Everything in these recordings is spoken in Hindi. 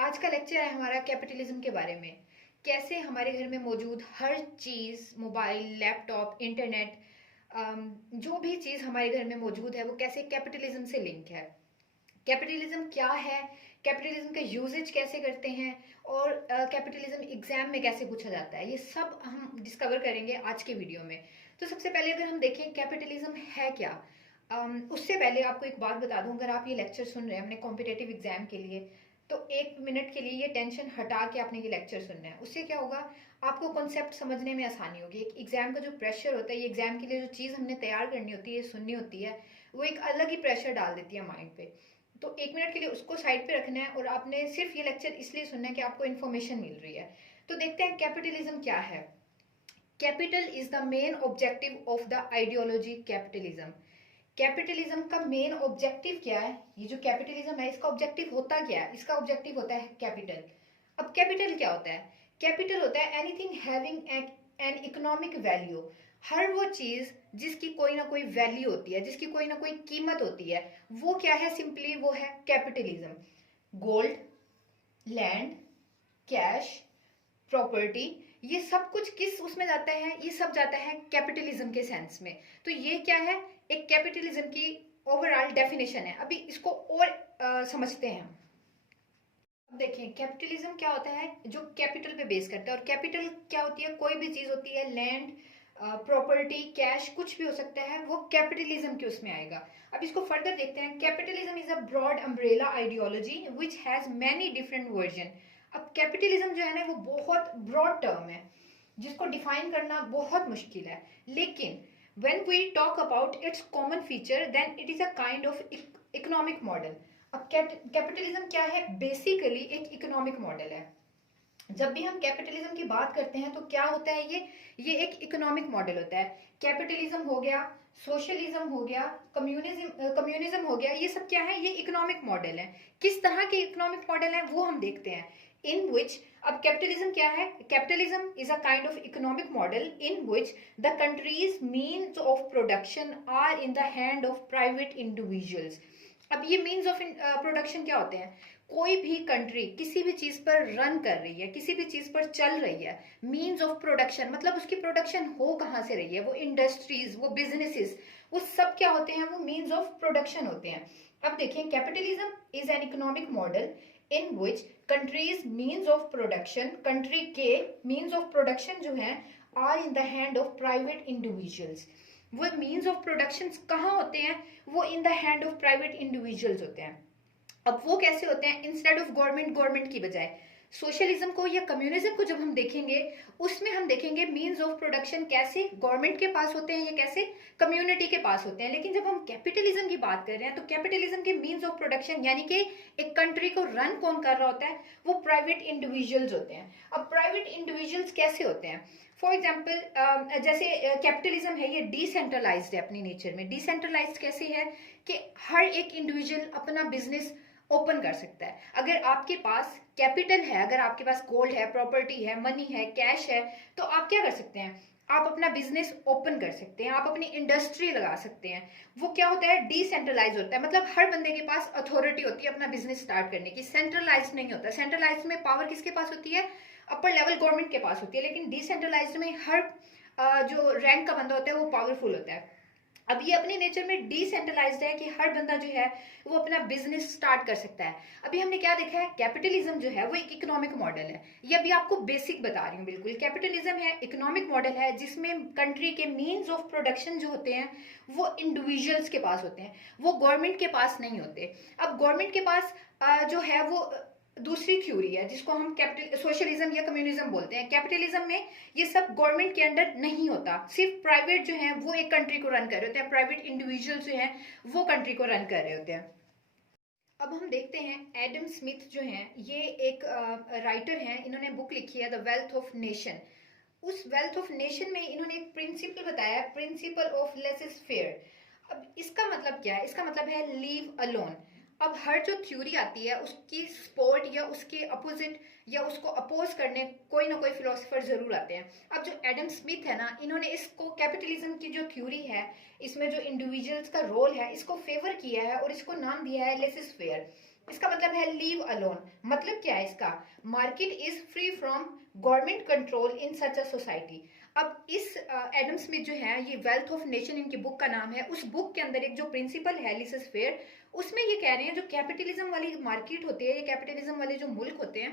आज का लेक्चर है हमारा कैपिटलिज्म के बारे में। कैसे हमारे घर में मौजूद हर चीज़, मोबाइल, लैपटॉप, इंटरनेट, जो भी चीज़ हमारे घर में मौजूद है वो कैसे कैपिटलिज्म से लिंक है। कैपिटलिज्म क्या है, कैपिटलिज्म का यूजेज कैसे करते हैं और कैपिटलिज्म एग्जाम में कैसे पूछा जाता है, ये सब हम डिस्कवर करेंगे आज के वीडियो में। तो सबसे पहले अगर हम देखें कैपिटलिज्म है क्या, उससे पहले आपको एक बात बता दूं, अगर आप ये लेक्चर सुन रहे हैं अपने कॉम्पिटेटिव एग्जाम के लिए, तो एक मिनट के लिए ये टेंशन हटा के आपने ये लेक्चर सुनना है। उससे क्या होगा, आपको कॉन्सेप्ट समझने में आसानी होगी। एक एग्जाम का जो प्रेशर होता है, ये एग्जाम के लिए जो चीज़ हमने तैयार करनी होती है, सुननी होती है, वो एक अलग ही प्रेशर डाल देती है माइंड पे। तो एक मिनट के लिए उसको साइड पे रखना है और आपने सिर्फ ये लेक्चर इसलिए सुनना है कि आपको इन्फॉर्मेशन मिल रही है। तो देखते हैं कैपिटलिज्म क्या है। Capital is the main objective of the ideology capitalism. Capitalism का मेन ऑब्जेक्टिव क्या है, ये जो कैपिटलिज्म है इसका ऑब्जेक्टिव होता क्या है, इसका ऑब्जेक्टिव होता है कैपिटल। अब कैपिटल क्या होता है, कैपिटल होता है anything having an economic value. हर वो चीज जिसकी कोई ना कोई वैल्यू होती है, जिसकी कोई ना कोई कीमत होती है, वो क्या है, सिंपली वो है capitalism. Gold, land, cash, property, ये सब कुछ किस उसमें जाता है, ये सब जाता है कैपिटलिज्म के सेंस में। तो ये क्या है, एक कैपिटलिज्म की ओवरऑल डेफिनेशन है। अभी इसको और समझते हैं। अब देखें कैपिटलिज्म क्या होता है, जो कैपिटल पे बेस करता है। और कैपिटल क्या होती है, कोई भी चीज होती है, लैंड, प्रॉपर्टी, कैश, कुछ भी हो सकता है, वो कैपिटलिज्म के उसमें आएगा। अब इसको फर्दर देखते हैं। Capitalism is a broad umbrella ideology which has many different version. अब कैपिटलिज्म जो है ना, वो बहुत ब्रॉड टर्म है जिसको डिफाइन करना बहुत मुश्किल है। लेकिन when we talk about its common feature then it is a kind of economic model। अब कैपिटलिज्म क्या है, बेसिकली एक इकोनॉमिक मॉडल है। जब भी हम कैपिटलिज्म की बात करते हैं तो क्या होता है, ये एक इकोनॉमिक मॉडल होता है। कैपिटलिज्म हो गया, सोशलिज्म हो गया, कम्युनिज्म हो गया, ये सब क्या है, ये इकोनॉमिक मॉडल है। किस तरह के इकोनॉमिक मॉडल है वो हम देखते हैं। इन विच, अब कैपिटलिज्म क्या है, capitalism is a kind of economic model in which the countries means of production are in the hand of private individuals. अब ये मीन्स ऑफ प्रोडक्शन क्या होते हैं, कोई भी कंट्री किसी भी चीज पर रन कर रही है, किसी भी चीज पर चल रही है। मीन्स ऑफ प्रोडक्शन मतलब उसकी प्रोडक्शन हो कहाँ से रही है, वो इंडस्ट्रीज, वो बिजनेसेस, वो सब क्या होते हैं, वो मीन्स ऑफ प्रोडक्शन होते हैं। अब देखें, capitalism is an economic model in which countries means of production, country के मीन्स ऑफ प्रोडक्शन जो है, are in the hand of private individuals. वो मीन्स ऑफ प्रोडक्शन कहाँ होते हैं, वो in the hand of private individuals होते हैं। अब वो कैसे होते हैं, इंस्टेड ऑफ गवर्नमेंट की बजाय। सोशलिज्म को या कम्युनिज्म को जब हम देखेंगे, उसमें हम देखेंगे मीन्स ऑफ प्रोडक्शन कैसे गवर्नमेंट के पास होते हैं या कैसे कम्युनिटी के पास होते हैं। लेकिन जब हम कैपिटलिज्म की बात कर रहे हैं तो कैपिटलिज्म के मीन्स ऑफ प्रोडक्शन यानी कि एक कंट्री को रन कौन कर रहा होता है, वो प्राइवेट इंडिविजुअल्स होते हैं। अब प्राइवेट इंडिविजुअल्स कैसे होते हैं, फॉर एग्जाम्पल जैसे कैपिटलिज्म है, ये डिसेंट्रलाइज्ड है अपनी नेचर में। डिसेंट्रलाइज्ड कैसे है कि हर एक इंडिविजुअल अपना बिजनेस ओपन कर सकता है। अगर आपके पास कैपिटल है, अगर आपके पास गोल्ड है, प्रॉपर्टी है, मनी है, कैश है, तो आप क्या कर सकते हैं, आप अपना बिजनेस ओपन कर सकते हैं, आप अपनी इंडस्ट्री लगा सकते हैं। वो क्या होता है, डिसेंट्रलाइज होता है, मतलब हर बंदे के पास अथॉरिटी होती है अपना बिजनेस स्टार्ट करने की। सेंट्रलाइज नहीं होता। सेंट्रलाइज में पावर किसके पास होती है, अपर लेवल गवर्नमेंट के पास होती है। लेकिन डिसेंट्रलाइज में हर जो रैंक का बंदा होता है वो पावरफुल होता है। अब ये अपने नेचर में डिसेंट्रलाइज्ड है कि हर बंदा जो है वो अपना बिजनेस स्टार्ट कर सकता है। अभी हमने क्या देखा है, कैपिटलिज्म जो है वो एक इकोनॉमिक मॉडल है। ये अभी आपको बेसिक बता रही हूँ बिल्कुल। कैपिटलिज्म है, इकोनॉमिक मॉडल है, जिसमें कंट्री के मीन्स ऑफ प्रोडक्शन जो होते हैं वो इंडिविजुअल्स के पास होते हैं, वो गवर्नमेंट के पास नहीं होते। अब गवर्नमेंट के पास जो है वो दूसरी थ्योरी है जिसको हम कैपिटल सोशलिज्म या कम्युनिज्म बोलते हैं। कैपिटलिज्म में ये सब गवर्नमेंट के अंडर नहीं होता, सिर्फ प्राइवेट जो है वो एक कंट्री को रन कर रहे होते हैं, प्राइवेट इंडिविजुअल जो है वो कंट्री को रन कर रहे होते हैं। अब हम देखते हैं, एडम स्मिथ जो हैं, ये एक राइटर हैं, इन्होंने बुक लिखी है द वेल्थ ऑफ नेशन। उस वेल्थ ऑफ नेशन में इन्होंने एक प्रिंसिपल बताया, प्रिंसिपल ऑफ लेसेस फेयर। अब इसका मतलब क्या है, इसका मतलब है लीव अलोन। अब हर जो थ्योरी आती है उसकी सपोर्ट या उसके अपोजिट या उसको अपोज करने कोई ना कोई फिलोसफर जरूर आते हैं। अब जो एडम स्मिथ है ना, इन्होंने इसको कैपिटलिज्म की जो थ्योरी है, इसमें जो इंडिविजुअल्स का रोल है, इसको फेवर किया है और इसको नाम दिया है लेसिस फेयर। इसका मतलब है लीव अलोन। मतलब क्या है इसका? Market is free from government control in such a society. अब इस एडम स्मिथ जो है, ये वेल्थ ऑफ नेशन इनकी बुक का नाम है, उस बुक के अंदर एक जो प्रिंसिपल है लिसेस फेयर, उसमें ये कह रहे हैं जो कैपिटलिज्म वाली मार्केट होती है, ये कैपिटलिज्म वाले जो मुल्क होते हैं,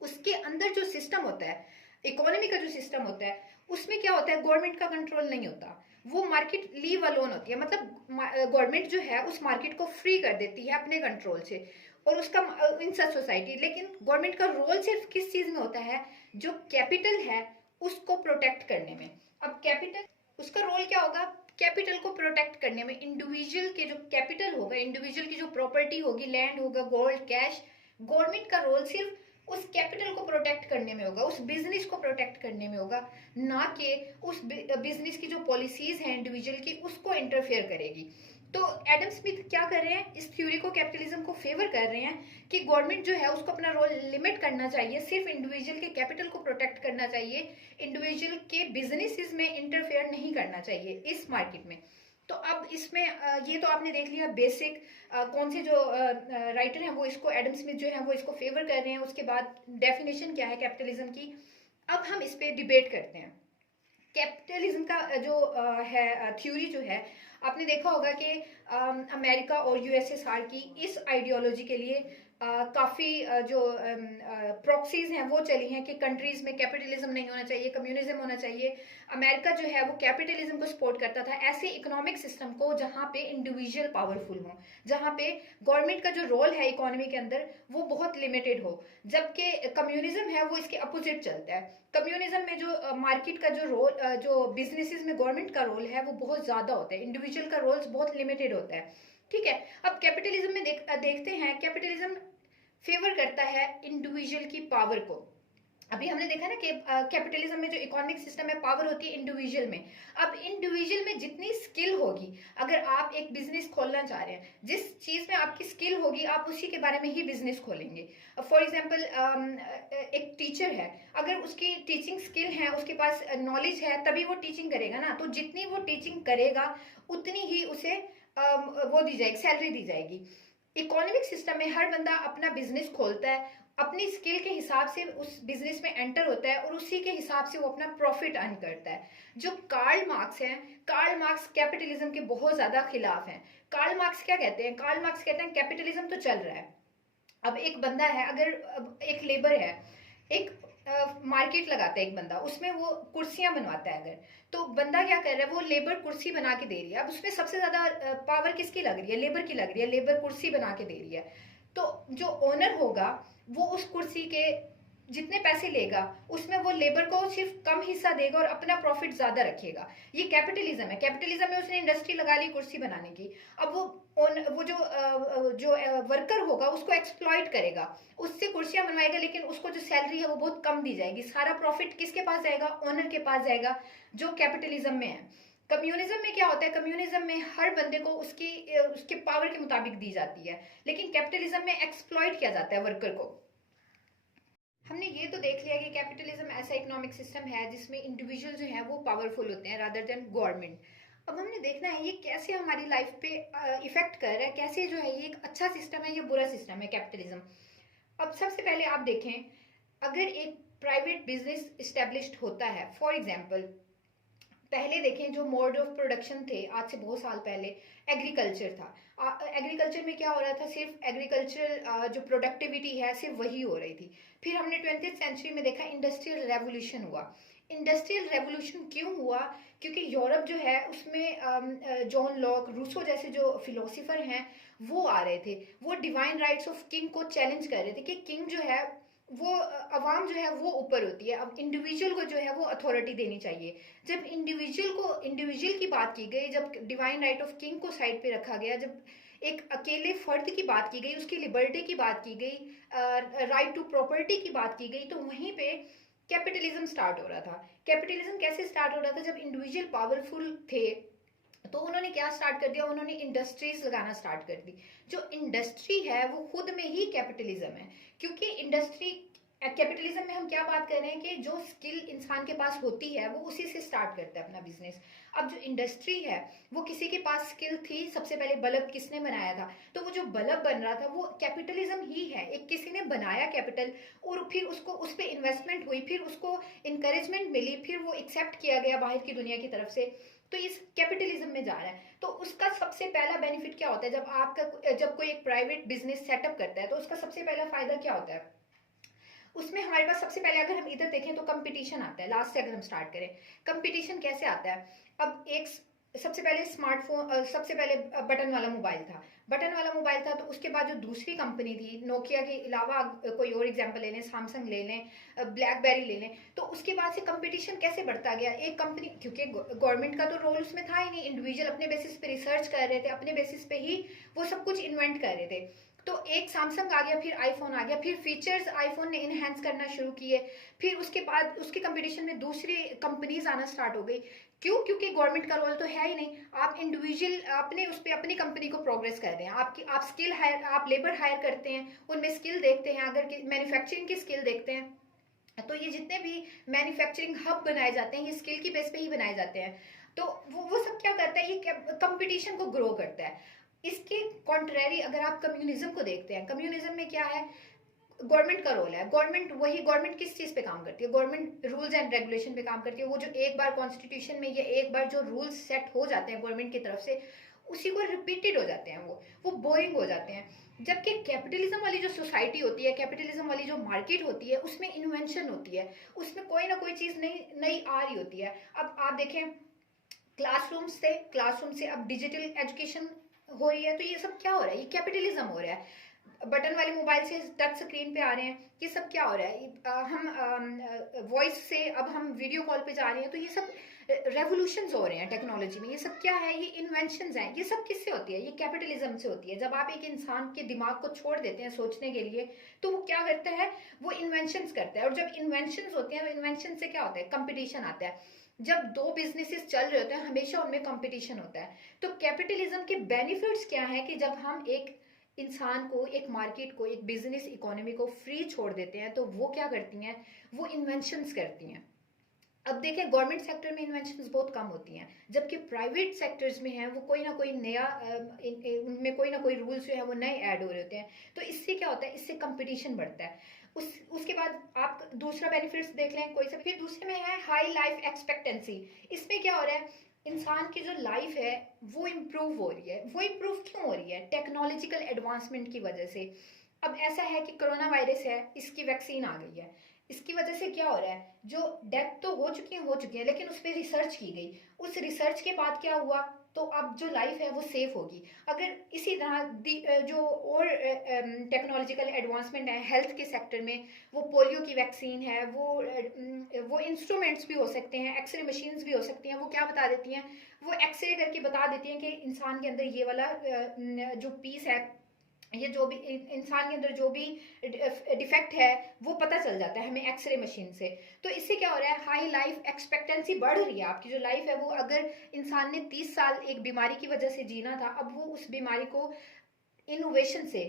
उसके अंदर जो सिस्टम होता है, इकोनॉमी का जो सिस्टम होता है, उसमें क्या होता है, गवर्नमेंट का कंट्रोल नहीं होता, वो मार्केट लीव अलोन होती है। मतलब गवर्नमेंट जो है उस मार्केट को फ्री कर देती है अपने कंट्रोल से, और उसका इन सच सोसाइटी, लेकिन गवर्नमेंट का रोल सिर्फ किस चीज में होता है, जो कैपिटल है उसको प्रोटेक्ट करने में। अब कैपिटल, उसका रोल क्या होगा, कैपिटल को प्रोटेक्ट करने में। इंडिविजुअल के जो कैपिटल होगा, इंडिविजुअल की जो प्रॉपर्टी होगी, लैंड होगा, गोल्ड, कैश, गवर्नमेंट का रोल सिर्फ उस कैपिटल को प्रोटेक्ट करने में होगा, उस बिजनेस को प्रोटेक्ट करने में होगा, ना कि उस बिजनेस की जो पॉलिसीज हैं इंडिविजुअल की उसको इंटरफेयर करेगी। तो एडम स्मिथ क्या कर रहे हैं, इस थ्योरी को, कैपिटलिज्म को फेवर कर रहे हैं कि गवर्नमेंट जो है उसको अपना रोल लिमिट करना चाहिए, सिर्फ इंडिविजुअल के कैपिटल को प्रोटेक्ट करना चाहिए, इंडिविजुअल के बिजनेसेस में इंटरफेयर नहीं करना चाहिए इस मार्केट में। तो अब इसमें ये तो आपने देख लिया बेसिक, कौन से जो राइटर हैं वो इसको, एडम स्मिथ जो है वो इसको फेवर कर रहे हैं, उसके बाद डेफिनेशन क्या है कैपिटलिज्म की। अब हम इस पे डिबेट करते हैं। कैपिटलिज्म का जो है थ्योरी जो है, आपने देखा होगा कि अमेरिका और यूएसएसआर की इस आइडियोलॉजी के लिए काफी जो प्रॉक्सीज हैं वो चली हैं कि कंट्रीज में कैपिटलिज्म नहीं होना चाहिए, कम्युनिज्म होना चाहिए। अमेरिका जो है वो कैपिटलिज्म को सपोर्ट करता था, ऐसे इकोनॉमिक सिस्टम को जहाँ पे इंडिविजुअल पावरफुल हो, जहाँ पे गवर्नमेंट का जो रोल है इकोनॉमी के अंदर वो बहुत लिमिटेड हो, जबकि कम्युनिज्म है वो इसके अपोजिट चलता है। कम्युनिज्म में जो मार्केट का जो रोल, जो बिजनेसेस में गवर्नमेंट का रोल है वो बहुत ज्यादा होता है, इंडिविजुअल का रोल बहुत लिमिटेड होता है। ठीक है, अब कैपिटलिज्म में देखते हैं, कैपिटलिज्म फेवर करता है इंडिविजुअल की पावर को। अभी हमने देखा ना कि कैपिटलिज्म में जो इकोनॉमिक सिस्टम है, पावर होती है इंडिविजुअल में। अब इंडिविजुअल में जितनी स्किल होगी, अगर आप एक बिजनेस खोलना चाह रहे हैं, जिस चीज में आपकी स्किल होगी आप उसी के बारे में ही बिजनेस खोलेंगे। फॉर एग्जांपल एक टीचर है, अगर उसकी टीचिंग स्किल है, उसके पास नॉलेज है, तभी वो टीचिंग करेगा ना, तो जितनी वो टीचिंग करेगा उतनी ही उसे वो दी जाएगी, सैलरी दी जाएगी। इकोनॉमिक सिस्टम में हर बंदा अपना बिजनेस खोलता है, अपनी स्किल के हिसाब से उस बिजनेस में एंटर होता है और उसी के हिसाब से वो अपना प्रॉफिट अर्न करता है। जो कार्ल मार्क्स हैं, कार्ल मार्क्स कैपिटलिज्म के बहुत ज्यादा खिलाफ हैं। कार्ल मार्क्स क्या कहते हैं, कार्ल मार्क्स कहते हैं कैपिटलिज्म तो चल रहा है, अब एक बंदा है, अगर एक लेबर है, एक मार्केट लगाता है एक बंदा, उसमें वो कुर्सियां बनवाता है, अगर तो बंदा क्या कर रहा है, वो लेबर कुर्सी बना के दे रही है। अब उसमें सबसे ज्यादा पावर किसकी लग रही है, लेबर की लग रही है, लेबर कुर्सी बना के दे रही है। तो जो ओनर होगा वो उस कुर्सी के जितने पैसे लेगा उसमें वो लेबर को सिर्फ कम हिस्सा देगा और अपना प्रॉफिट ज्यादा रखेगा। ये कैपिटलिज्म है। कैपिटलिज्म में उसने इंडस्ट्री लगा ली कुर्सी बनाने की, अब वो जो वर्कर होगा उसको एक्सप्लॉइट करेगा, उससे कुर्सियां बनवाएगा, लेकिन उसको जो सैलरी है वो बहुत कम दी जाएगी। सारा प्रॉफिट किसके पास जाएगा, ओनर के पास जाएगा, जो कैपिटलिज्म में है। कम्युनिज्म में क्या होता है, कम्युनिज्म में हर बंदे को उसके पावर के मुताबिक दी जाती है, लेकिन कैपिटलिज्म में एक्सप्लॉइट किया जाता है वर्कर को। हमने ये तो देख लिया कि कैपिटलिज्म ऐसा इकोनॉमिक सिस्टम है जिसमें इंडिविजुअल जो है वो पावरफुल होते हैं रादर देन गवर्नमेंट। अब हमने देखना है ये कैसे हमारी लाइफ पे इफेक्ट कर रहा है, कैसे जो है ये एक अच्छा सिस्टम है, ये बुरा सिस्टम है कैपिटलिज्म। अब सबसे पहले आप देखें, अगर एक प्राइवेट बिजनेस इस्टेब्लिश्ड होता है, फॉर एग्जाम्पल पहले देखें जो मोड ऑफ प्रोडक्शन थे आज से बहुत साल पहले, एग्रीकल्चर था। एग्रीकल्चर में क्या हो रहा था, सिर्फ एग्रीकल्चर जो प्रोडक्टिविटी है सिर्फ वही हो रही थी। फिर हमने 20th सेंचुरी में देखा इंडस्ट्रियल रेवोल्यूशन हुआ। इंडस्ट्रियल रेवोल्यूशन क्यों हुआ, क्योंकि यूरोप जो है उसमें जॉन लॉक, रूसो जैसे जो फिलोसोफर हैं वो आ रहे थे, वो डिवाइन राइट्स ऑफ किंग को चैलेंज कर रहे थे कि किंग जो है वो, अवाम जो है वो ऊपर होती है, अब इंडिविजुअल को जो है वो अथॉरिटी देनी चाहिए। जब इंडिविजुअल की बात की गई, जब डिवाइन राइट ऑफ किंग को साइड पे रखा गया, जब एक अकेले फर्द की बात की गई, उसकी लिबर्टी की बात की गई, राइट टू प्रॉपर्टी की बात की गई, तो वहीं पे कैपिटलिज्म स्टार्ट हो रहा था। कैपिटलिज्म कैसे स्टार्ट हो रहा था, जब इंडिविजुअल पावरफुल थे तो उन्होंने क्या स्टार्ट कर दिया, उन्होंने इंडस्ट्रीज लगाना स्टार्ट कर दी। जो इंडस्ट्री है वो खुद में ही कैपिटलिज्म है, क्योंकि इंडस्ट्री कैपिटलिज्म में हम क्या बात कर रहे हैं कि जो स्किल इंसान के पास होती है वो उसी से स्टार्ट करता है अपना बिजनेस। अब जो इंडस्ट्री है, वो किसी के पास स्किल थी, सबसे पहले बल्ब किसने बनाया था, तो वो जो बल्ब बन रहा था वो कैपिटलिज्म ही है। एक किसी ने बनाया कैपिटल, और फिर उसको उस पर इन्वेस्टमेंट हुई, फिर उसको इंकरेजमेंट मिली, फिर वो एक्सेप्ट किया गया बाहर की दुनिया की तरफ से, तो इस कैपिटलिज्म में जा रहा है। तो उसका सबसे पहला बेनिफिट क्या होता है, जब कोई एक प्राइवेट बिजनेस सेटअप करता है तो उसका सबसे पहला फायदा क्या होता है, उसमें हमारे पास सबसे पहले अगर हम इधर देखें तो कंपटीशन आता है। लास्ट से अगर हम स्टार्ट करें, कंपटीशन कैसे आता है। अब एक सबसे पहले स्मार्टफोन, सबसे पहले बटन वाला मोबाइल था, बटन वाला मोबाइल था, तो उसके बाद जो दूसरी कंपनी थी, नोकिया के अलावा कोई और एग्जांपल ले लें, सैमसंग ले लें, ब्लैकबेरी ले लें, तो उसके बाद से कंपटीशन कैसे बढ़ता गया। एक कंपनी, क्योंकि गवर्नमेंट का तो रोल उसमें था ही नहीं, इंडिविजुअल अपने बेसिस पे रिसर्च कर रहे थे, अपने बेसिस पे ही वो सब कुछ इन्वेंट कर रहे थे। तो एक सैमसंग आ गया, फिर आईफोन आ गया, फिर फीचर्स आईफोन ने इनहेंस करना शुरू किए, फिर उसके बाद उसके कंपटीशन में दूसरी कंपनीज आना स्टार्ट हो गई। क्यों? क्योंकि गवर्नमेंट का रोल तो है ही नहीं, आप इंडिविजुअल अपने उस पर अपनी कंपनी को प्रोग्रेस कर रहे हैं। आप स्किल हायर, आप लेबर हायर करते हैं, उनमें स्किल देखते हैं, अगर मैन्युफैक्चरिंग की स्किल देखते हैं, तो ये जितने भी मैन्युफैक्चरिंग हब बनाए जाते हैं ये स्किल की बेस पे ही बनाए जाते हैं। तो वो सब क्या करता है, ये कंपटीशन को ग्रो करता है। इसके कॉन्ट्रेरी अगर आप कम्युनिज्म को देखते हैं, कम्युनिज्म में क्या है, गवर्नमेंट का रोल है। गवर्नमेंट किस चीज पे काम करती है, गवर्नमेंट रूल्स एंड रेगुलेशन पे काम करती है। वो जो एक बार कॉन्स्टिट्यूशन में ये एक बार जो रूल्स सेट हो जाते हैं गवर्नमेंट की तरफ से, उसी को रिपीटेड हो जाते हैं, वो बोरिंग हो जाते हैं। जबकि कैपिटलिज्म वाली जो सोसाइटी होती है, कैपिटलिज्म वाली जो मार्केट होती है, उसमें इन्वेंशन होती है, उसमें कोई ना कोई चीज नई नई आ रही होती है। अब आप देखें, क्लासरूम से अब डिजिटल एजुकेशन हो रही है, तो ये सब क्या हो रहा है, ये कैपिटलिज्म हो रहा है। बटन वाले मोबाइल से टच स्क्रीन पे आ रहे हैं, ये सब क्या हो रहा है, हम वॉइस से अब हम वीडियो कॉल पे जा रहे हैं, तो ये सब रेवोल्यूशंस हो रहे हैं टेक्नोलॉजी में। ये सब क्या है, ये इन्वेंशंस हैं। ये सब किससे होती है, ये कैपिटलिज्म से होती है। जब आप एक इंसान के दिमाग को छोड़ देते हैं सोचने के लिए, तो वो क्या करता है, वो इन्वेंशंस करता है। और जब इन्वेंशंस होते हैं, तो इन्वेंशन से क्या होता है, कंपटीशन आता है। जब दो बिजनेसेस चल रहे होते हैं, हमेशा उनमें कंपटीशन होता है। तो कैपिटलिज्म के बेनिफिट्स क्या है कि जब हम एक इंसान को, एक मार्केट को, एक बिजनेस इकोनॉमी को फ्री छोड़ देते हैं, तो वो क्या करती हैं, वो इन्वेंशंस करती हैं। अब देखें, गवर्नमेंट सेक्टर में इन्वेंशंस बहुत कम होती हैं, जबकि प्राइवेट सेक्टर्स में है वो कोई ना कोई नया, उनमें कोई ना कोई रूल्स जो है वो नए ऐड हो रहे होते हैं। तो इससे क्या होता है, इससे कंपटीशन बढ़ता है। उसके बाद आप दूसरा बेनिफिट्स देख लें कोई सा, फिर दूसरे में है हाई लाइफ एक्सपेक्टेंसी। इसमें क्या हो रहा है, इंसान की जो लाइफ है वो इम्प्रूव हो रही है। वो इम्प्रूव क्यों हो रही है, टेक्नोलॉजिकल एडवांसमेंट की वजह से। अब ऐसा है कि कोरोना वायरस है, इसकी वैक्सीन आ गई है, इसकी वजह से क्या हो रहा है, जो डेथ तो हो चुकी है, लेकिन उस पर रिसर्च की गई। उस रिसर्च के बाद क्या हुआ, तो अब जो लाइफ है वो सेफ होगी। अगर इसी तरह जो और टेक्नोलॉजिकल एडवांसमेंट है हेल्थ के सेक्टर में, वो पोलियो की वैक्सीन है, वो इंस्ट्रूमेंट्स भी हो सकते हैं, एक्सरे मशीन्स भी हो सकती हैं। वो क्या बता देती हैं, वो एक्सरे करके बता देती हैं कि इंसान के अंदर ये वाला जो पीस है, ये जो भी इंसान के अंदर जो भी डिफेक्ट है वो पता चल जाता है हमें एक्सरे मशीन से। तो इससे क्या हो रहा है, हाई लाइफ एक्सपेक्टेंसी बढ़ रही है। आपकी जो लाइफ है वो, अगर इंसान ने 30 साल एक बीमारी की वजह से जीना था, अब वो उस बीमारी को इनोवेशन से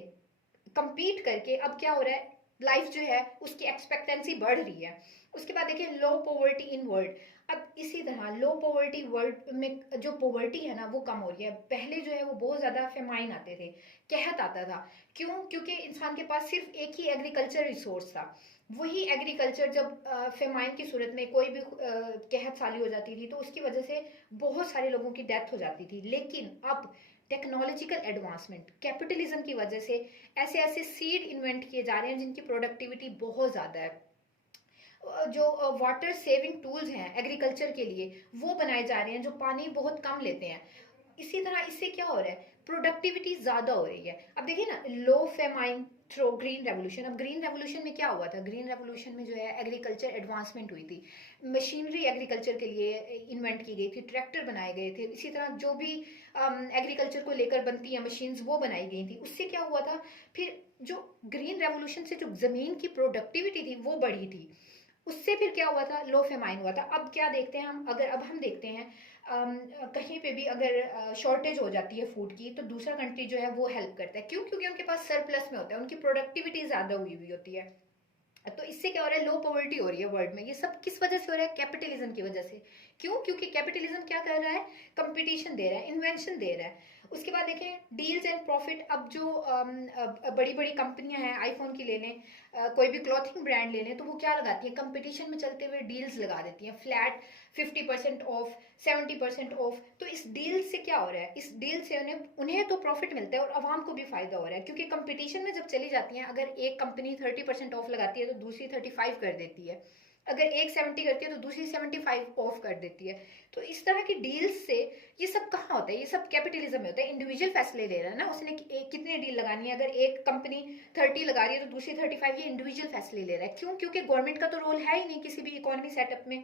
compete करके अब क्या हो रहा है, लाइफ जो है उसकी एक्सपेक्टेंसी बढ़ रही है। उसके बाद देखिए, लो पॉवर्टी इन वर्ल्ड। अब इसी तरह लो पॉवर्टी वर्ल्ड में जो पॉवर्टी है ना वो कम हो रही है। पहले जो है वो बहुत ज्यादा फेमाइन आते थे, कहत आता था। क्यों? क्योंकि इंसान के पास सिर्फ एक ही एग्रीकल्चर रिसोर्स था। वही एग्रीकल्चर जब फेमाइन की सूरत में कोई भी कहत साली हो जाती थी, तो उसकी वजह से बहुत सारे लोगों की डेथ हो जाती थी। लेकिन अब टेक्नोलॉजिकल एडवांसमेंट, कैपिटलिज्म की वजह से ऐसे ऐसे सीड इन्वेंट किए जा रहे हैं जिनकी प्रोडक्टिविटी बहुत ज़्यादा है। जो वाटर सेविंग टूल्स हैं एग्रीकल्चर के लिए, वो बनाए जा रहे हैं जो पानी बहुत कम लेते हैं। इसी तरह इससे क्या हो रहा है, प्रोडक्टिविटी ज़्यादा हो रही है। अब देखिए ना, लो फेमाइन थ्रो ग्रीन रेवोल्यूशन। अब ग्रीन रेवोल्यूशन में क्या हुआ था, ग्रीन रेवोल्यूशन में जो है एग्रीकल्चर एडवांसमेंट हुई थी, मशीनरी एग्रीकल्चर के लिए इन्वेंट की गई थी, ट्रैक्टर बनाए गए थे। इसी तरह जो भी एग्रीकल्चर को लेकर बनती हैं मशीन्स वो बनाई गई थी। उससे क्या हुआ था, फिर जो ग्रीन रेवोल्यूशन से जो ज़मीन की प्रोडक्टिविटी थी वो बढ़ी थी। उससे फिर क्या हुआ था, लो फेमाइन हुआ था। अब क्या देखते हैं हम, अगर अब हम देखते हैं कहीं पे भी अगर शॉर्टेज हो जाती है फूड की, तो दूसरा कंट्री जो है वो हेल्प करता है। क्यों? क्योंकि उनके पास सरप्लस में होता है, उनकी प्रोडक्टिविटी ज़्यादा हुई हुई होती है। तो इससे क्या हो रहा है, लो पॉवर्टी हो रही है वर्ल्ड में। ये सब किस वजह से हो रहा है, कैपिटलिज्म की वजह से। क्यों? क्योंकि कैपिटलिज्म क्या कर रहा है, कंपटीशन दे रहा है, इन्वेंशन दे रहा है। उसके बाद देखें डील्स एंड प्रॉफिट। अब जो बड़ी बड़ी कंपनियां हैं, आईफोन की ले लें, कोई भी क्लॉथिंग ब्रांड ले लें, तो वो क्या लगाती हैं, कंपटीशन में चलते हुए डील्स लगा देती हैं, फ्लैट 50% ऑफ, 70% ऑफ। तो इस डील से क्या हो रहा है, इस डील से उन्हें उन्हें तो प्रॉफिट मिलता है और आवाम को भी फायदा हो रहा है, क्योंकि कंपटीशन में जब चली जाती हैं, अगर एक कंपनी 30% ऑफ लगाती है तो दूसरी 35 कर देती है, अगर एक 70 करती है तो दूसरी 75 ऑफ कर देती है। तो इस तरह की डील्स से ये सब कहाँ होता है, ये सब कैपिटलिज्म में होता है। इंडिविजुअल फैसले ले रहा है ना उसने कितनी डील लगानी है, अगर एक कंपनी 30 लगा रही है तो दूसरी 35, ये इंडिविजुअल फैसले ले रहा है। क्यों? क्योंकि गवर्नमेंट का तो रोल है ही नहीं किसी भी इकोनॉमी सेटअप में।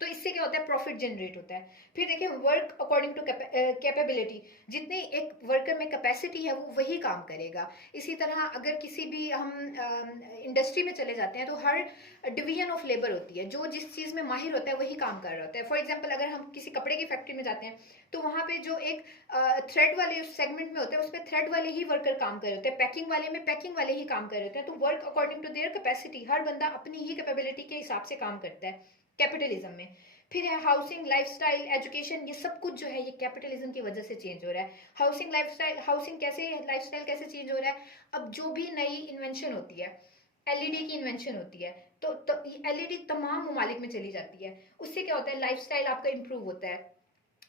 तो इससे क्या होता है, प्रॉफिट जनरेट होता है। फिर देखिए वर्क अकॉर्डिंग टू कैपेबिलिटी, जितनी एक वर्कर में कैपेसिटी है वो वही काम करेगा। इसी तरह अगर किसी भी हम इंडस्ट्री में चले जाते हैं तो हर डिवीजन ऑफ लेबर होती है, जो जिस चीज़ में माहिर होता है वही काम कर रहा होता है। फॉर एग्जाम्पल अगर हम किसी कपड़े की फैक्ट्री में जाते हैं तो वहाँ पे जो एक थ्रेड वाले उस सेगमेंट में होते हैं उसमें थ्रेड वाले ही वर्कर काम कर रहे होते हैं, पैकिंग वाले में पैकिंग वाले ही काम कर रहे होते हैं। तो work according to their capacity, हर बंदा अपनी ही कैपेबिलिटी के हिसाब से काम करता है कैपिटलिज्म में। फिर है हाउसिंग, लाइफस्टाइल, एजुकेशन, ये सब कुछ जो है ये कैपिटलिज्म की वजह से चेंज हो रहा है। हाउसिंग लाइफस्टाइल, हाउसिंग कैसे, लाइफस्टाइल कैसे चेंज हो रहा है, अब जो भी नई इन्वेंशन होती है, एलईडी की इन्वेंशन होती है, तो एलईडी तमाम ममालिक में चली जाती है। उससे क्या होता है, लाइफस्टाइल आपका इंप्रूव होता है।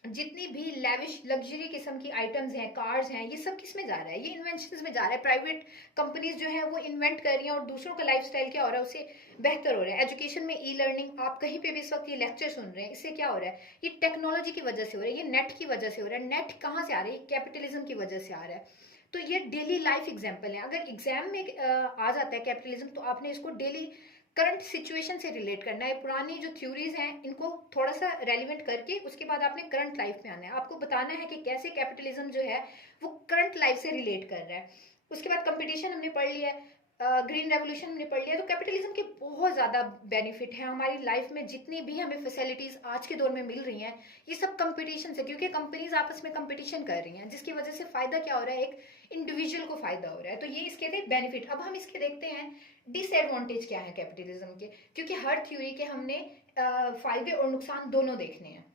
जितनी भी लेविश लग्जरी किस्म की आइटम्स हैं, कार्स हैं, ये सब किस में जा रहा है, ये इन्वेंशंस में जा रहा है। प्राइवेट कंपनीज जो है वो इन्वेंट कर रही हैं और दूसरों का लाइफस्टाइल क्या हो रहा है, उससे बेहतर हो रहा है। एजुकेशन में ई लर्निंग, आप कहीं पे भी इस वक्त ये लेक्चर सुन रहे हैं, इससे क्या हो रहा है, ये टेक्नोलॉजी की वजह से हो रहा है, ये नेट की वजह से हो रहा है। नेट कहाँ से आ रहा है, कैपिटलिज्म की वजह से आ रहा है। तो ये डेली लाइफ एग्जाम्पल है। अगर एग्जाम में आ जाता है कैपिटलिज्म तो आपने इसको डेली करंट सिचुएशन से रिलेट करना है। पुरानी जो थ्योरीज हैं इनको थोड़ा सा रेलिवेंट करके उसके बाद आपने करंट लाइफ में आना है, आपको बताना है कि कैसे कैपिटलिज्म जो है वो करंट लाइफ से रिलेट कर रहा है। उसके बाद कंपटीशन हमने पढ़ लिया है, ग्रीन रेवोल्यूशन हमने पढ़ लिया। तो कैपिटलिज्म के बहुत ज़्यादा बेनिफिट है हमारी लाइफ में। जितनी भी हमें फैसिलिटीज़ आज के दौर में मिल रही हैं ये सब कंपटीशन से, क्योंकि कंपनीज आपस में कंपटीशन कर रही हैं, जिसकी वजह से फ़ायदा क्या हो रहा है, एक इंडिविजुअल को फ़ायदा हो रहा है। तो ये इसके थे बेनिफिट। अब हम इसके देखते हैं डिसएडवांटेज क्या है कैपिटलिज्म के, क्योंकि हर थ्योरी के हमने फायदे और नुकसान दोनों देखने हैं।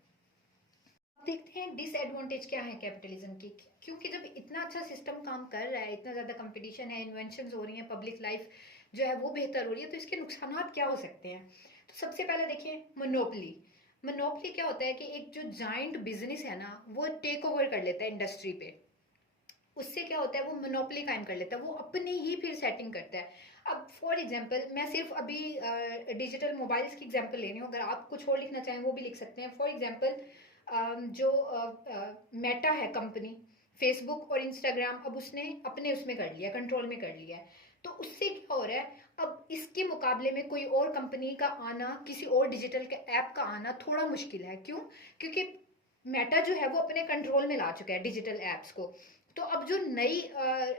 देखते हैं डिसएडवांटेज क्या है कैपिटलिज्म की। क्योंकि जब इतना अच्छा सिस्टम काम कर रहा है, इतना ज़्यादा कंपटीशन है, इन्वेंशंस हो रही हैं, पब्लिक लाइफ जो है वो बेहतर हो रही है, तो इसके नुकसान क्या हो सकते हैं। तो सबसे पहले देखिए मोनोपली। मोनोपली क्या होता है कि एक जो जाइंट बिजनेस है ना वो टेक ओवर कर लेता है इंडस्ट्री पे। उससे क्या होता है, वो मोनोपली कायम कर लेता है, वो अपनी ही फिर सेटिंग करता है। अब फॉर एग्जांपल मैं सिर्फ अभी डिजिटल मोबाइल्स की एग्जांपल ले रही हूँ, अगर आप कुछ और लिखना चाहें वो भी लिख सकते हैं। फॉर एग्जांपल जो मेटा है कंपनी, फेसबुक और इंस्टाग्राम, अब उसने अपने उसमें कर लिया, कंट्रोल में कर लिया है। तो उससे क्या हो रहा है, अब इसके मुकाबले में कोई और कंपनी का आना, किसी और डिजिटल के ऐप का आना थोड़ा मुश्किल है। क्यों? क्योंकि मेटा जो है वो अपने कंट्रोल में ला चुका है डिजिटल एप्स को। तो अब जो नई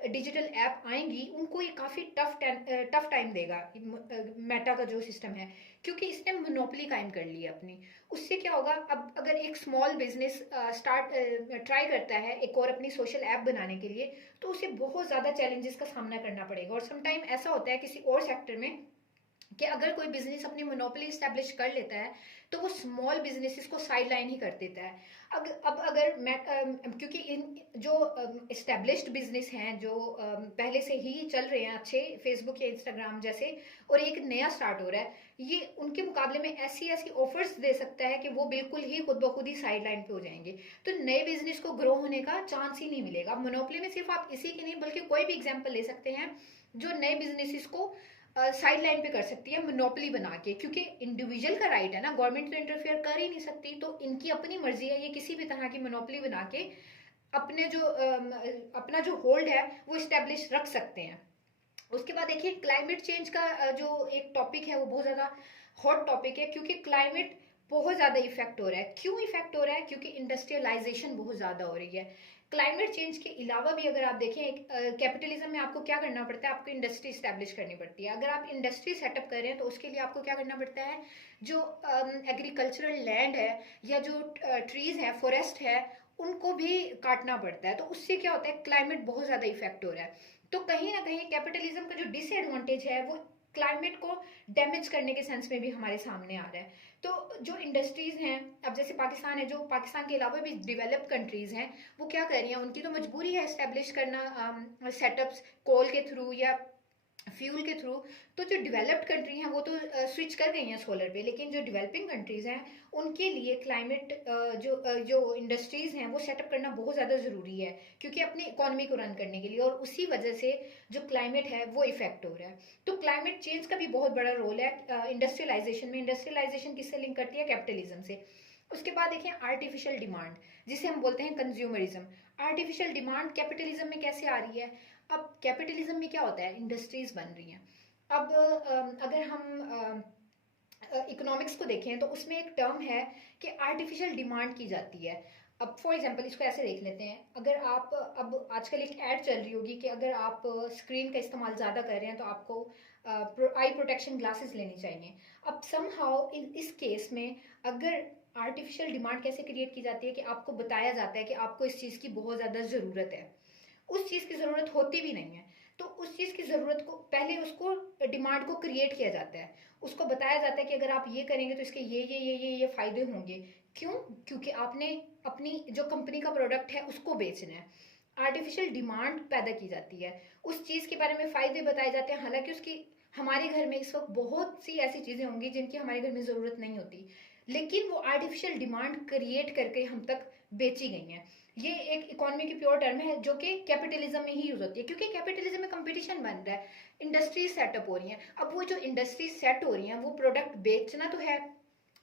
डिजिटल ऐप आएंगी उनको ये काफ़ी टफ टाइम देगा मेटा का जो सिस्टम है, क्योंकि इसने मोनोपली कायम कर ली है अपनी। उससे क्या होगा, अब अगर एक स्मॉल बिजनेस स्टार्ट ट्राई करता है एक और अपनी सोशल ऐप बनाने के लिए, तो उसे बहुत ज़्यादा चैलेंजेस का सामना करना पड़ेगा। और समटाइम ऐसा होता है किसी और सेक्टर में कि अगर कोई बिजनेस अपनी मोनोपोली स्टैब्लिश कर लेता है तो वो स्मॉल बिजनेसेस को साइड लाइन ही कर देता है। अब अगर मैं क्योंकि इन जो इस्टेब्लिश्ड बिजनेस हैं जो पहले से ही चल रहे हैं अच्छे, फेसबुक या इंस्टाग्राम जैसे, और एक नया स्टार्ट हो रहा है, ये उनके मुकाबले में ऐसी ऐसी ऑफर्स दे सकता है कि वो बिल्कुल ही खुद ब खुद ही साइड लाइन पे हो जाएंगे। तो नए बिजनेस को ग्रो होने का चांस ही नहीं मिलेगा। मोनोपोली में सिर्फ आप इसी की नहीं बल्कि कोई भी एग्जाम्पल ले सकते हैं जो नए बिजनेसेस को साइड लाइन पे कर सकती है मोनोपली बना के, क्योंकि इंडिविजुअल का राइट है ना, गवर्नमेंट तो इंटरफेयर कर ही नहीं सकती। तो इनकी अपनी मर्जी है, ये किसी भी तरह की मोनोपली बना के अपने जो अपना जो होल्ड है वो इस्टेब्लिश रख सकते हैं। उसके बाद देखिए क्लाइमेट चेंज का जो एक टॉपिक है वो बहुत ज़्यादा हॉट टॉपिक है, क्योंकि क्लाइमेट बहुत ज़्यादा इफेक्ट हो रहा है। क्यों इफेक्ट हो रहा है? क्योंकि इंडस्ट्रियलाइजेशन बहुत ज़्यादा हो रही है। क्लाइमेट चेंज के अलावा भी अगर आप देखें कैपिटलिज्म में आपको क्या करना पड़ता है, आपको इंडस्ट्री स्टैब्लिश करनी पड़ती है। अगर आप इंडस्ट्री सेटअप कर रहे हैं तो उसके लिए आपको क्या करना पड़ता है, जो एग्रीकल्चरल लैंड है या जो ट्रीज है, फॉरेस्ट है, उनको भी काटना पड़ता है। तो उससे क्या होता है, क्लाइमेट बहुत ज़्यादा इफेक्ट हो रहा है। तो कहीं ना कहीं कैपिटलिज्म का जो डिसएडवांटेज है वो क्लाइमेट को डैमेज करने के सेंस में भी हमारे सामने आ रहा है। तो जो इंडस्ट्रीज हैं, अब जैसे पाकिस्तान है, जो पाकिस्तान के अलावा भी डेवलप कंट्रीज हैं, वो क्या कर रही हैं, उनकी तो मजबूरी है एस्टेब्लिश करना सेटअप्स कोल के थ्रू या फ्यूल के थ्रू। तो जो डेवलप्ड कंट्री हैं वो तो स्विच कर गई हैं सोलर पे, लेकिन जो डेवलपिंग कंट्रीज हैं उनके लिए क्लाइमेट जो इंडस्ट्रीज हैं वो सेटअप करना बहुत ज़्यादा ज़रूरी है, क्योंकि अपनी इकोनॉमी को रन करने के लिए, और उसी वजह से जो क्लाइमेट है वो इफेक्ट हो रहा है। तो क्लाइमेट चेंज का भी बहुत बड़ा रोल है इंडस्ट्रियलाइजेशन में। इंडस्ट्रियलाइजेशन किससे लिंक करती है? कैपिटलिज्म से। उसके बाद देखें आर्टिफिशियल डिमांड, जिसे हम बोलते हैं कंज्यूमरिज्म। आर्टिफिशियल डिमांड कैपिटलिज्म में कैसे आ रही है? अब कैपिटलिज्म में क्या होता है, इंडस्ट्रीज बन रही हैं। अब अगर हम इकोनॉमिक्स को देखें तो उसमें एक टर्म है कि आर्टिफिशियल डिमांड की जाती है। अब फॉर एग्जांपल इसको ऐसे देख लेते हैं, अगर आप अब आजकल एक ऐड चल रही होगी कि अगर आप स्क्रीन का इस्तेमाल ज़्यादा कर रहे हैं तो आपको आई प्रोटेक्शन ग्लासेस लेनी चाहिए। अब समहाउ इस केस में अगर आर्टिफिशियल डिमांड कैसे क्रिएट की जाती है कि आपको बताया जाता है कि आपको इस चीज़ की बहुत ज़्यादा ज़रूरत है, उस चीज़ की ज़रूरत होती भी नहीं है। तो उस चीज़ की ज़रूरत को पहले उसको डिमांड को क्रिएट किया जाता है, उसको बताया जाता है कि अगर आप ये करेंगे तो इसके ये फ़ायदे होंगे। क्यों? क्योंकि आपने अपनी जो कंपनी का प्रोडक्ट है उसको बेचना है। आर्टिफिशियल डिमांड पैदा की जाती है, उस चीज़ के बारे में फ़ायदे बताए जाते हैं, हालांकि उसकी हमारे घर में इस वक्त बहुत सी ऐसी चीज़ें होंगी जिनकी हमारे घर में ज़रूरत नहीं होती, लेकिन वो आर्टिफिशियल डिमांड क्रिएट करके हम तक बेची गई हैं। ये एक इकोनॉमी की प्योर टर्म है जो कि कैपिटलिज्म में ही यूज होती है, क्योंकि कैपिटलिज्म में कंपटीशन बन रहा है, इंडस्ट्रीज सेटअप हो रही हैं। अब वो जो इंडस्ट्रीज सेट हो रही हैं वो प्रोडक्ट बेचना तो है,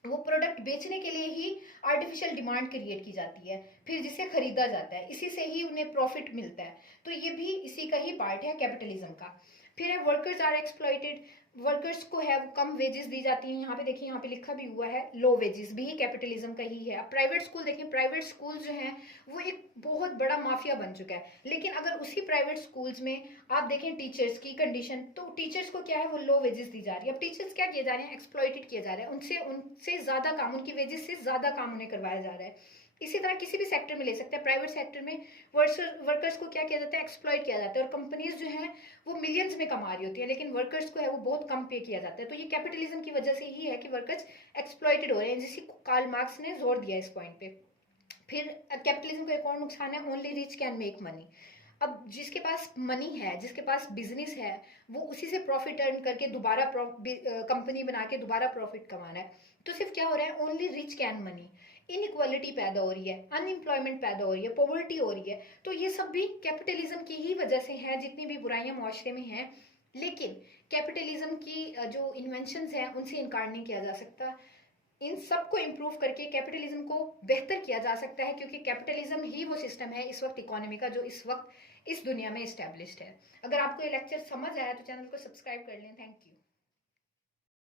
वो प्रोडक्ट बेचने के लिए ही आर्टिफिशियल डिमांड क्रिएट की जाती है, फिर जिसे खरीदा जाता है, इसी से ही उन्हें प्रॉफिट मिलता है। तो ये भी इसी का ही पार्ट है कैपिटलिज्म का। फिर है वर्कर्स आर एक्सप्लॉइटेड, वर्कर्स को है कम वेजेस दी जाती हैं। यहाँ पे देखिए, यहाँ पे लिखा भी हुआ है लो वेजेस, भी कैपिटलिज्म का ही है। अब प्राइवेट स्कूल देखें, प्राइवेट स्कूल जो हैं वो एक बहुत बड़ा माफिया बन चुका है। लेकिन अगर उसी प्राइवेट स्कूल्स में आप देखें टीचर्स की कंडीशन, तो टीचर्स को क्या है, वो लो वेजेस दी जा रही है। अब टीचर्स क्या किए जा रहे हैं, एक्सप्लॉइटेड किए जा रहे हैं, उनसे उनसे ज्यादा काम, उनकी वेजेस से ज्यादा काम उन्हें करवाया जा रहा है। इसी तरह किसी भी सेक्टर में ले सकते हैं, प्राइवेट सेक्टर में वर्कर्स को क्या किया जाता है, एक्सप्लॉइट किया जाता है, और कंपनीज जो हैं वो मिलियंस में कमा रही होती है, लेकिन वर्कर्स को है वो बहुत कम पे किया जाता है। तो ये कैपिटलिज्म की वजह से ही है कि वर्कर्स एक्सप्लॉइटेड हो रहे हैं, जिसी कार्ल मार्क्स ने जोर दिया इस पॉइंट पे। फिर कैपिटलिज्म का एक और नुकसान है, only rich can make money. अब जिसके पास मनी है, जिसके पास बिजनेस है, वो उसी से प्रॉफिट अर्न करके दोबारा कंपनी बना के दोबारा प्रॉफिट कमाना है। तो सिर्फ क्या हो रहा है, only rich can money, inequality पैदा हो रही है, अनएम्प्लॉयमेंट पैदा हो रही है, पॉवर्टी हो रही है। तो ये सब भी कैपिटलिज्म की ही वजह से है, जितनी भी बुराइयां मुआशरे में हैं। लेकिन कैपिटलिज्म की जो इन्वेंशंस हैं उनसे इनकार नहीं किया जा सकता। इन सब को इम्प्रूव करके कैपिटलिज्म को बेहतर किया जा सकता है, क्योंकि कैपिटलिज्म ही वो सिस्टम है इस वक्त इकोनॉमी का जो इस वक्त इस दुनिया में इस्टेब्लिश्ड है। अगर आपको ये लेक्चर समझ आया तो चैनल को सब्सक्राइब कर लें। Thank you.